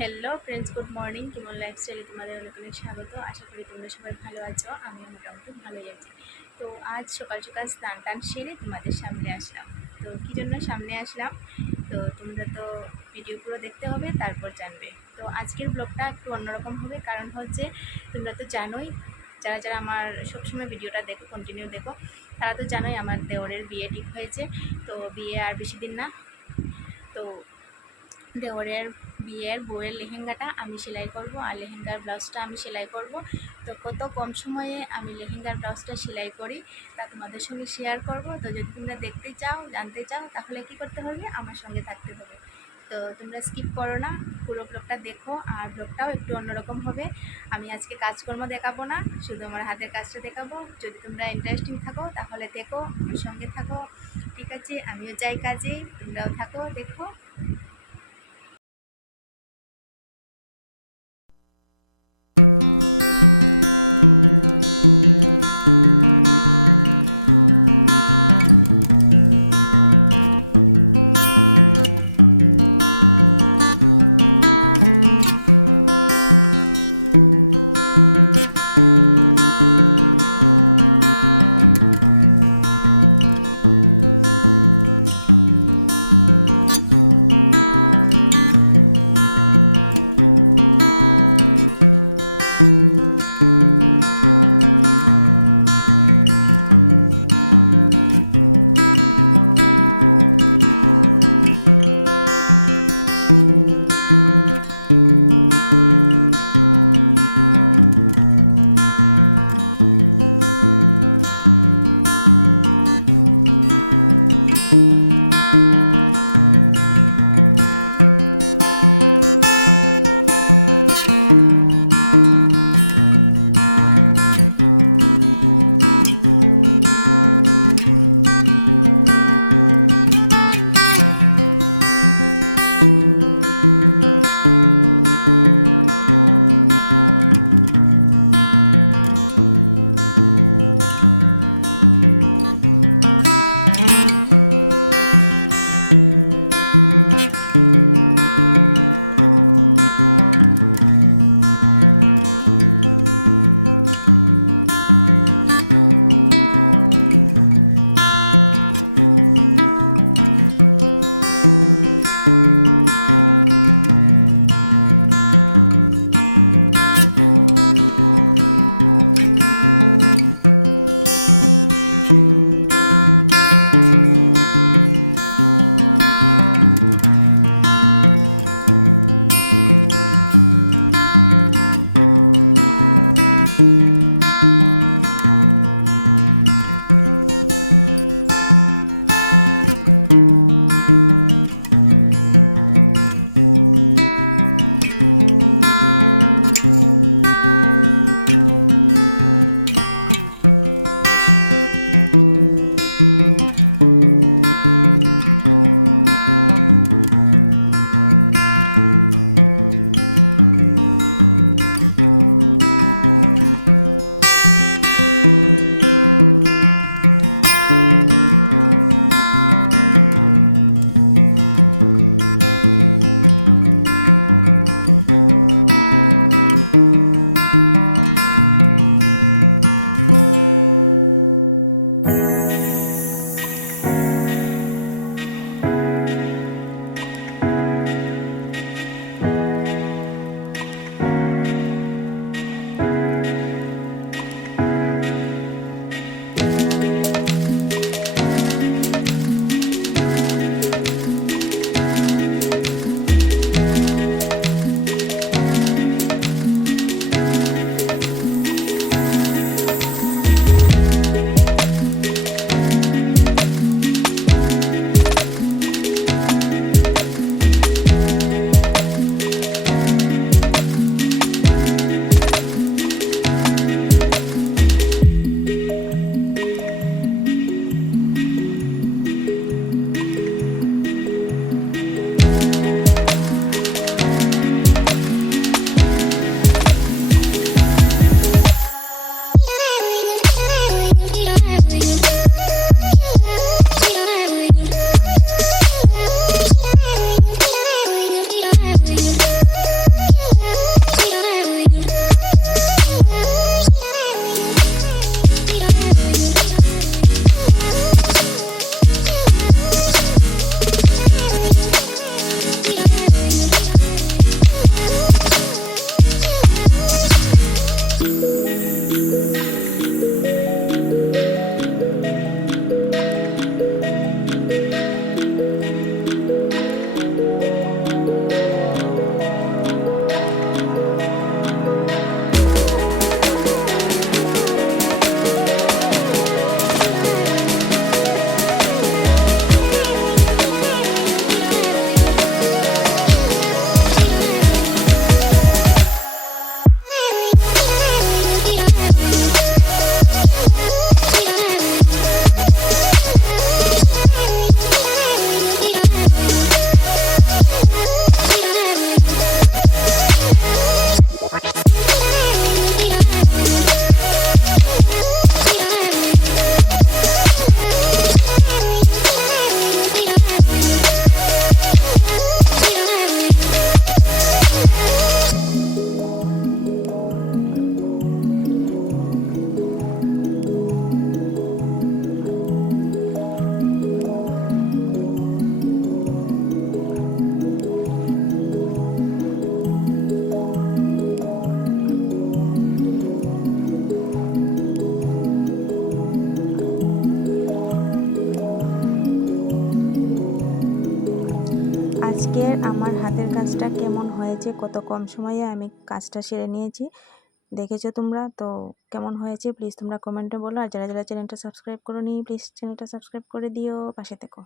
Hello friends good morning কিমন লাইফস্টাইলে তোমাদের অনেক অনেক স্বাগত। আশা করি তোমরা সবাই ভালো আছো আমি মোটামুটি ভালোই আছি। তো আজ সকাল সকাল স্নান টান সেরে তোমাদের সামনে আসলাম। তো কী জন্য সামনে আসলাম? তো তোমরা তো ভিডিও পুরো দেখতে হবে, তারপর জানবে। তো আজকের ব্লগটা একটু অন্যরকম হবে, কারণ হচ্ছে তোমরা তো জানোই, যারা যারা আমার সবসময় ভিডিওটা দেখো কন্টিনিউ দেখো, তারা তো জানোই আমার দেওরের বিয়ে ঠিক হয়েছে। তো বিয়ে আর বেশি দিন না। তো দেওরের বিয়ের বউয়ের লেহেঙ্গাটা আমি সেলাই করব আর লেহেঙ্গার ব্লাউজটা আমি সেলাই করব। তো কত কম সময়ে আমি লেহেঙ্গার ব্লাউজটা সেলাই করি তা তোমাদের সঙ্গে শেয়ার করব। তো যদি তোমরা দেখতে চাও, জানতে চাও, তাহলে কি করতে হবে? আমার সঙ্গে থাকতে হবে। তো তোমরা স্কিপ করো না, পুরো ব্লগটা দেখো আর ব্লগটাও একটু অন্যরকম হবে। আমি আজকে কাজকর্ম দেখাবো না, শুধু আমার হাতের কাজটা দেখাবো। যদি তোমরা ইন্টারেস্টিং থাকো, তাহলে দেখো, আমার সঙ্গে থাকো। ঠিক আছে, আমিও যাই কাজে, তোমরাও থাকো, দেখো। আমার হাতের কাজটা কেমন হয়েছে? কত কম সময়ে আমি কাজটা সেরে নিয়েছি? দেখেছ তোমরা? তো কেমন হয়েছে? প্লিজ তোমরা কমেন্টে বলো। আর যারা যারা চ্যানেলটা সাবস্ক্রাইব করো নি প্লিজ চ্যানেলটা সাবস্ক্রাইব করে দিও। পাশে থেকো।